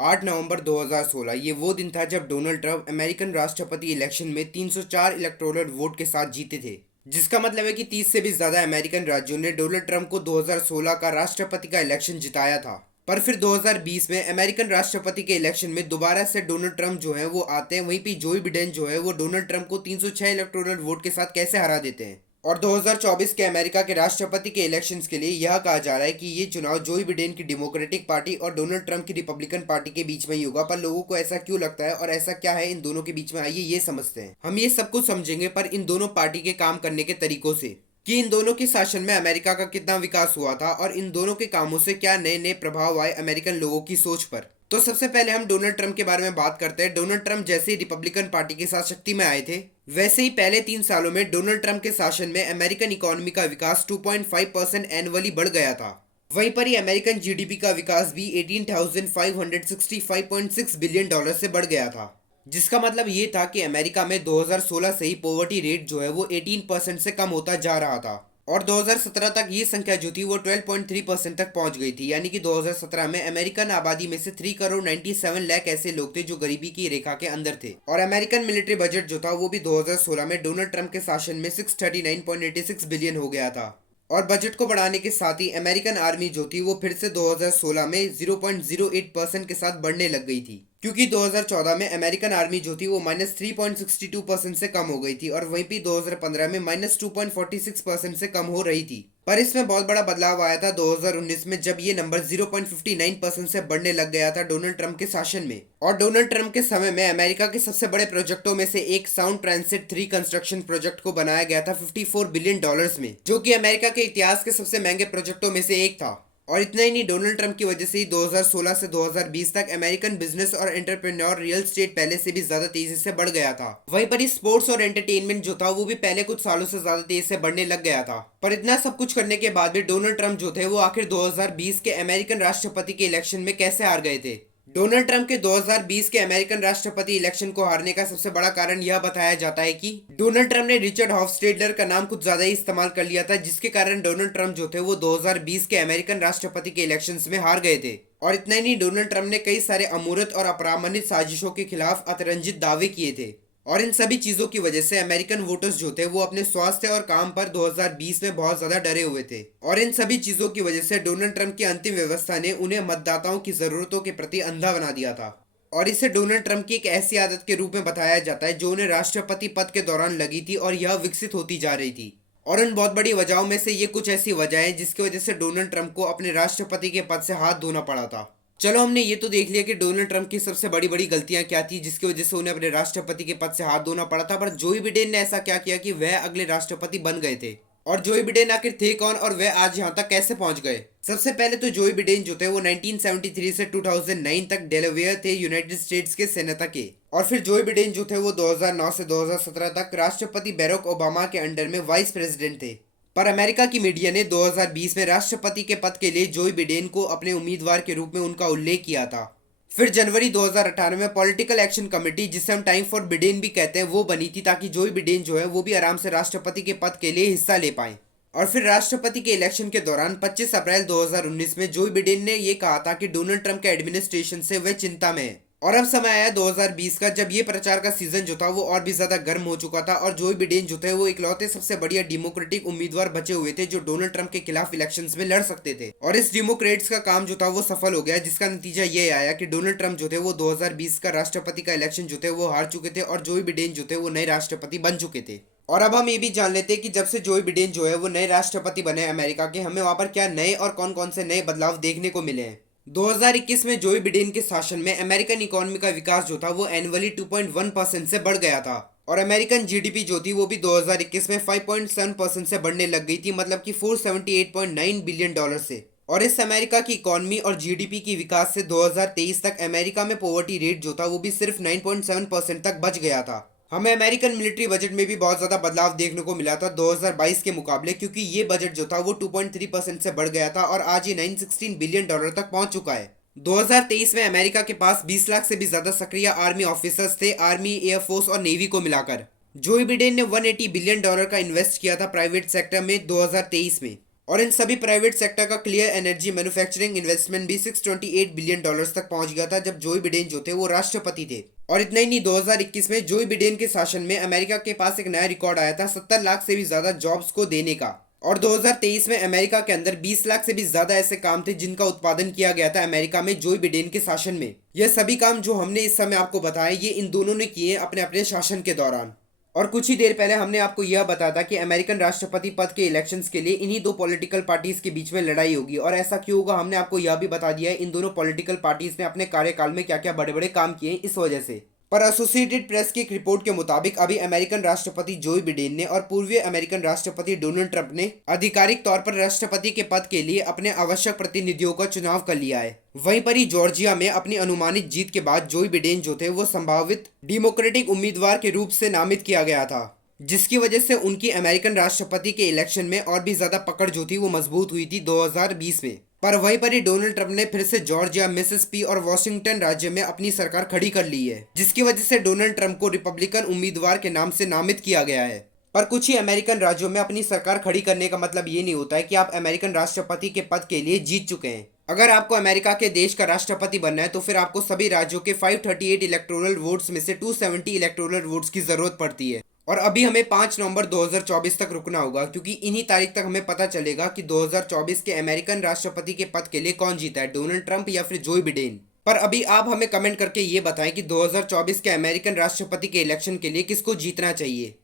8 नवंबर 2016 ये वो दिन था जब डोनाल्ड ट्रंप अमेरिकन राष्ट्रपति इलेक्शन में 304 इलेक्टोरल वोट के साथ जीते थे। जिसका मतलब है कि 30 से भी ज्यादा अमेरिकन राज्यों ने डोनाल्ड ट्रंप को 2016 का राष्ट्रपति का इलेक्शन जिताया था। पर फिर 2020 में अमेरिकन राष्ट्रपति के इलेक्शन में दोबारा से डोनाल्ड ट्रंप जो है वो आते हैं, वहीं पे जोई बिडेन जो है वो डोनाल्ड ट्रंप को 306 इलेक्टोरल वोट के साथ कैसे हरा देते हैं। और 2024 के अमेरिका के राष्ट्रपति के इलेक्शंस के लिए यह कहा जा रहा है कि ये चुनाव जोई बिडेन की डेमोक्रेटिक पार्टी और डोनाल्ड ट्रंप की रिपब्लिकन पार्टी के बीच में ही होगा। पर लोगों को ऐसा क्यों लगता है और ऐसा क्या है इन दोनों के बीच में, आइए ये समझते हैं। हम ये सब कुछ समझेंगे पर इन दोनों पार्टी के काम करने के तरीकों से, कि इन दोनों के शासन में अमेरिका का कितना विकास हुआ था और इन दोनों के कामों से क्या नए नए प्रभाव आए अमेरिकन लोगों की सोच पर। तो सबसे पहले हम डोनाल्ड ट्रंप के बारे में बात करते हैं। डोनाल्ड ट्रंप जैसे ही रिपब्लिकन पार्टी के साथ शक्ति में आए थे, वैसे ही पहले 3 सालों में डोनाल्ड ट्रंप के शासन में अमेरिकन इकोनॉमी का विकास 2.5% एनुअली बढ़ गया था। वहीं पर ही अमेरिकन जीडीपी का विकास भी 18,565.6 बिलियन डॉलर से बढ़ गया था। जिसका मतलब ये था कि अमेरिका में 2016 से ही पॉवर्टी रेट जो है वो 18% से कम होता जा रहा था और 2017 तक ये संख्या जो थी वो 12.3% तक पहुंच गई थी। यानी कि 2017 में अमेरिकन आबादी में से 3 करोड़ 97 लाख ऐसे लोग थे जो गरीबी की रेखा के अंदर थे। और अमेरिकन मिलिट्री बजट जो था वो भी 2016 में डोनाल्ड ट्रंप के शासन में 639.86 बिलियन हो गया था। और बजट को बढ़ाने के साथ ही अमेरिकन आर्मी जो थी वो फिर से 2016 में 0.08% के साथ बढ़ने लग गई थी, क्योंकि 2014 में अमेरिकन आर्मी जो थी वो -3.62% से कम हो गई थी और वहीं पे 2015 में -2.46% से कम हो रही थी। पर इसमें बहुत बड़ा बदलाव आया था 2019 में, जब ये नंबर 0.59% से बढ़ने लग गया था डोनाल्ड ट्रंप के शासन में। और डोनाल्ड ट्रंप के समय में अमेरिका के सबसे बड़े प्रोजेक्टों में से एक साउंड ट्रांसिट 3 कंस्ट्रक्शन प्रोजेक्ट को बनाया गया था 54 बिलियन डॉलर्स में, जो कि अमेरिका के इतिहास के सबसे महंगे प्रोजेक्टों में से एक था। और इतना ही नहीं, डोनाल्ड ट्रंप की वजह से ही 2016 से 2020 तक अमेरिकन बिजनेस और एंटरप्रेन्योर रियल स्टेट पहले से भी ज्यादा तेजी से बढ़ गया था। वहीं पर स्पोर्ट्स और एंटरटेनमेंट जो था वो भी पहले कुछ सालों से ज्यादा तेजी से बढ़ने लग गया था। पर इतना सब कुछ करने के बाद भी डोनाल्ड ट्रंप जो थे वो आखिर 2020 के अमेरिकन राष्ट्रपति के इलेक्शन में कैसे हार गए थे। डोनाल्ड ट्रंप के 2020 के अमेरिकन राष्ट्रपति इलेक्शन को हारने का सबसे बड़ा कारण यह बताया जाता है कि डोनाल्ड ट्रंप ने रिचर्ड हॉफस्टेडलर का नाम कुछ ज्यादा ही इस्तेमाल कर लिया था, जिसके कारण डोनाल्ड ट्रंप जो थे वो 2020 के अमेरिकन राष्ट्रपति के इलेक्शंस में हार गए थे। और इतना ही नहीं, डोनाल्ड ट्रंप ने कई सारे अमूर्त और अप्रामाणिक साजिशों के खिलाफ अतिरंजित दावे किए थे। और इन सभी चीजों की वजह से अमेरिकन वोटर्स जो थे वो अपने स्वास्थ्य और काम पर 2020 में बहुत ज्यादा डरे हुए थे। और इन सभी चीजों की वजह से डोनाल्ड ट्रंप की अंतिम व्यवस्था ने उन्हें मतदाताओं की जरूरतों के प्रति अंधा बना दिया था। और इसे डोनाल्ड ट्रंप की एक ऐसी आदत के रूप में बताया जाता है जो उन्हें राष्ट्रपति पद के दौरान लगी थी और यह विकसित होती जा रही थी। और उन बहुत बड़ी वजहों में से ये कुछ ऐसी वजह है जिसकी वजह से डोनाल्ड ट्रंप को अपने राष्ट्रपति के पद से हाथ धोना पड़ा था। चलो, हमने ये तो देख लिया कि डोनाल्ड ट्रंप की सबसे बड़ी बड़ी गलतियां क्या थी जिसकी वजह से उन्हें अपने राष्ट्रपति के पद से हाथ धोना पड़ा था। पर जोई बिडेन ने ऐसा क्या किया कि वह अगले राष्ट्रपति बन गए थे। और जोई बिडेन आखिर थे कौन और वह आज यहाँ तक कैसे पहुंच गए। सबसे पहले तो जोई बिडेन जो थे वो 1973 से 2009 तक डेलावेयर थे, यूनाइटेड स्टेट्स के सेनेता के। और फिर जोई बिडेन जो थे वो 2009 से 2017 तक राष्ट्रपति बैरक ओबामा के अंडर में वाइस प्रेसिडेंट थे। पर अमेरिका की मीडिया ने 2020 में राष्ट्रपति के पद के लिए जोई बिडेन को अपने उम्मीदवार के रूप में उनका उल्लेख किया था। फिर जनवरी 2018 में पॉलिटिकल एक्शन कमेटी, जिसे हम टाइम फॉर बिडेन भी कहते हैं, वो बनी थी ताकि जोई बिडेन जो है वो भी आराम से राष्ट्रपति के पद के लिए हिस्सा ले पाए। और फिर राष्ट्रपति के इलेक्शन के दौरान 25 अप्रैल 2019 में जोई बिडेन ने यह कहा था कि डोनाल्ड ट्रंप के एडमिनिस्ट्रेशन से वे चिंता में है। और अब समय आया 2020 का, जब ये प्रचार का सीजन जो था वो और भी ज्यादा गर्म हो चुका था और जोई बिडेन जो थे वो इकलौते सबसे बढ़िया डेमोक्रेटिक उम्मीदवार बचे हुए थे जो डोनाल्ड ट्रंप के खिलाफ इलेक्शंस में लड़ सकते थे। और इस डेमोक्रेट्स का काम जो था वो सफल हो गया, जिसका नतीजा ये आया कि डोनाल्ड ट्रंप जो थे वो 2020 का राष्ट्रपति का इलेक्शन जो थे वो हार चुके थे और जोई बिडेन जो थे वो नए राष्ट्रपति बन चुके थे। और अब हम ये भी जान लेते हैं कि जब से जोई बिडेन जो है वो नए राष्ट्रपति बने अमेरिका के, हमें वहां पर क्या नए और कौन कौन से नए बदलाव देखने को मिले हैं। 2021 में जोई बिडेन के शासन में अमेरिकन इकोनॉमी का विकास जो था वो एनुअली 2.1% से बढ़ गया था। और अमेरिकन जीडीपी जो थी वो भी 2021 में 5.7% से बढ़ने लग गई थी, मतलब कि 478.9 बिलियन डॉलर से। और इस अमेरिका की इकोनॉमी और जीडीपी की विकास से 2023 तक अमेरिका में पॉवर्टी रेट जो था वो भी सिर्फ 9.7% तक बच गया था। हमें अमेरिकन मिलिट्री बजट में भी बहुत ज्यादा बदलाव देखने को मिला था 2022 के मुकाबले, क्योंकि ये बजट जो था वो 2.3% से बढ़ गया था और आज ये 916 बिलियन डॉलर तक पहुंच चुका है। 2023 में अमेरिका के पास 20 लाख से भी ज्यादा सक्रिय आर्मी ऑफिसर्स थे, आर्मी, एयरफोर्स और नेवी को मिलाकर। जोई बिडेन ने 180 बिलियन डॉलर का इन्वेस्ट किया था प्राइवेट सेक्टर में 2023 में। और इन सभी प्राइवेट सेक्टर का क्लियर एनर्जी मैन्युफैक्चरिंग इन्वेस्टमेंट भी $628 बिलियन तक पहुंच गया था जब जोई बिडेन जो थे वो राष्ट्रपति थे। और इतना ही नहीं, 2021 में जोई बिडेन के शासन में अमेरिका के पास एक नया रिकॉर्ड आया था 70 लाख से भी ज्यादा जॉब्स को देने का। और 2023 में अमेरिका के अंदर 20 लाख से भी ज्यादा ऐसे काम थे जिनका उत्पादन किया गया था अमेरिका में जोई बिडेन के शासन में। यह सभी काम जो हमने इस समय आपको बताए ये इन दोनों ने किए अपने अपने शासन के दौरान। और कुछ ही देर पहले हमने आपको यह बताया था कि अमेरिकन राष्ट्रपति पद के इलेक्शंस के लिए इन्हीं दो पॉलिटिकल पार्टीज के बीच में लड़ाई होगी। और ऐसा क्यों होगा हमने आपको यह भी बता दिया है, इन दोनों पॉलिटिकल पार्टीज ने अपने कार्यकाल में क्या क्या बड़े बड़े काम किए इस वजह से। पर एसोसिएटेड प्रेस की एक रिपोर्ट के मुताबिक अभी अमेरिकन राष्ट्रपति जोई बिडेन ने और पूर्वीय अमेरिकन राष्ट्रपति डोनाल्ड ट्रंप ने आधिकारिक तौर पर राष्ट्रपति के पद के लिए अपने आवश्यक प्रतिनिधियों का चुनाव कर लिया है। वहीं पर ही जॉर्जिया में अपनी अनुमानित जीत के बाद जोई बिडेन जो थे वो संभावित डेमोक्रेटिक उम्मीदवार के रूप से नामित किया गया था, जिसकी वजह से उनकी अमेरिकन राष्ट्रपति के इलेक्शन में और भी ज्यादा पकड़ जो थी वो मजबूत हुई थी 2020 में। पर वहीं पर ही डोनाल्ड ट्रंप ने फिर से जॉर्जिया, मिसिसिपी और वॉशिंगटन राज्य में अपनी सरकार खड़ी कर ली है, जिसकी वजह से डोनाल्ड ट्रंप को रिपब्लिकन उम्मीदवार के नाम से नामित किया गया है। पर कुछ ही अमेरिकन राज्यों में अपनी सरकार खड़ी करने का मतलब ये नहीं होता है कि आप अमेरिकन राष्ट्रपति के पद के लिए जीत चुके हैं। अगर आपको अमेरिका के देश का राष्ट्रपति बनना है तो फिर आपको सभी राज्यों के 538 इलेक्टोरल वोट्स में से 270 इलेक्टोरल वोट्स की जरूरत पड़ती है। और अभी हमें 5 नवंबर 2024 तक रुकना होगा, क्योंकि इन्हीं तारीख तक हमें पता चलेगा कि 2024 के अमेरिकन राष्ट्रपति के पद के लिए कौन जीता है, डोनाल्ड ट्रंप या फिर जोई बिडेन। पर अभी आप हमें कमेंट करके ये बताएं कि 2024 के अमेरिकन राष्ट्रपति के इलेक्शन के लिए किसको जीतना चाहिए।